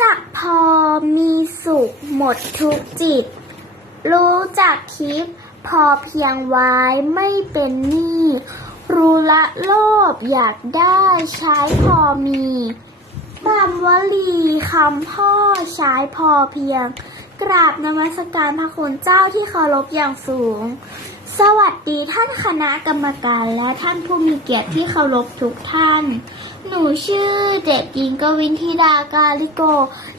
จักพอมีสุขหมดทุกจิต รู้จักคิดพอเพียงไว้ไม่เป็นหนี้รู้ละโลภอยากได้ใช้พอมีคำวลีคำพ่อใช้พอเพียง กราบนมัสการพระคุณเจ้าที่เคารพอย่างสูง สวัสดีท่านคณะกรรมการและท่านผู้มีเกียรติที่เคารพทุกท่าน หนูชื่อเด็กหญิงกวินธิดากาลิโก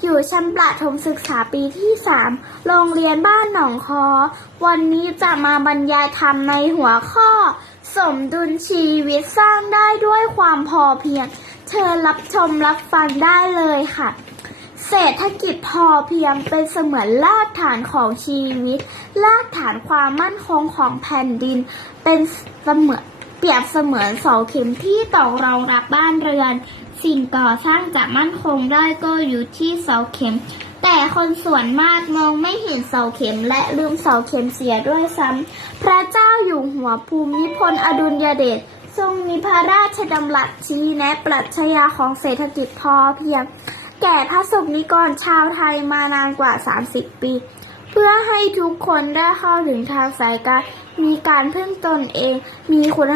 อยู่ชั้นประถมศึกษาปีที่ 3 โรงเรียนบ้านหนองคอ วันนี้จะมาบรรยายธรรมในหัวข้อ สมดุลชีวิตสร้างได้ด้วยความพอเพียง เชิญรับชมรับฟังได้เลยค่ะ เศรษฐกิจพอเพียงเป็นเสมือนรากฐานของชีวิต รากฐานความมั่นคงของแผ่นดิน เป็นเสมือนเปรียบเสมือนเสาเข็มที่ต่อรองรับบ้านเรือน สิ่งก่อสร้างจะมั่นคงได้ก็อยู่ที่เสาเข็ม แต่คนส่วนมากมองไม่เห็นเสาเข็มและลืมเสาเข็มเสียด้วยซ้ำพระเจ้าอยู่หัวภูมิพลอดุลยเดชทรงมีพระราชดำรัสชี้แนะปรัชญาของเศรษฐกิจพอเพียง แก่พระสงฆ์นิกรชาวไทยมานานกว่า 30 ปี เพื่อให้ทุกคนได้เข้าถึงทางสายการมีการพึ่งตนเอง มีคุณ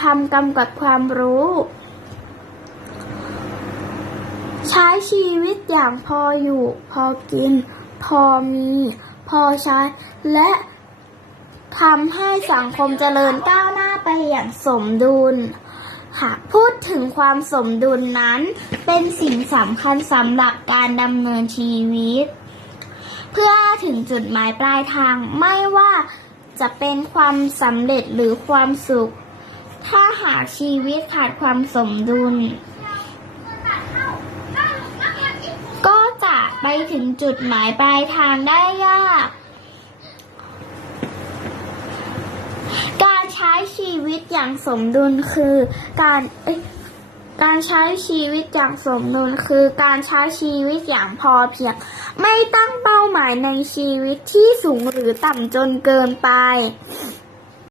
ธรรมกำกับความรู้ ใช้ชีวิตอย่างพออยู่ พอกิน พอมี พอใช้ และทำให้สังคมเจริญก้าวหน้าไปอย่างสมดุล ค่ะ พูดถึงความสมดุลนั้น เป็นสิ่งสำคัญสำหรับการดำเนินชีวิต เพื่อถึงจุดหมายปลายทางไม่ว่าจะเป็นความสำเร็จหรือความสุข ถ้าหากชีวิตขาดความสมดุล ก็จะไปถึงจุดหมายปลายทางได้ยาก การใช้ชีวิต อย่างสมดุลคือการการใช้ชีวิตอย่างสมดุลคือการใช้ชีวิตอย่างพอเพียง ไม่ตั้งเป้าหมายในชีวิตที่สูงหรือต่ำจนเกินไป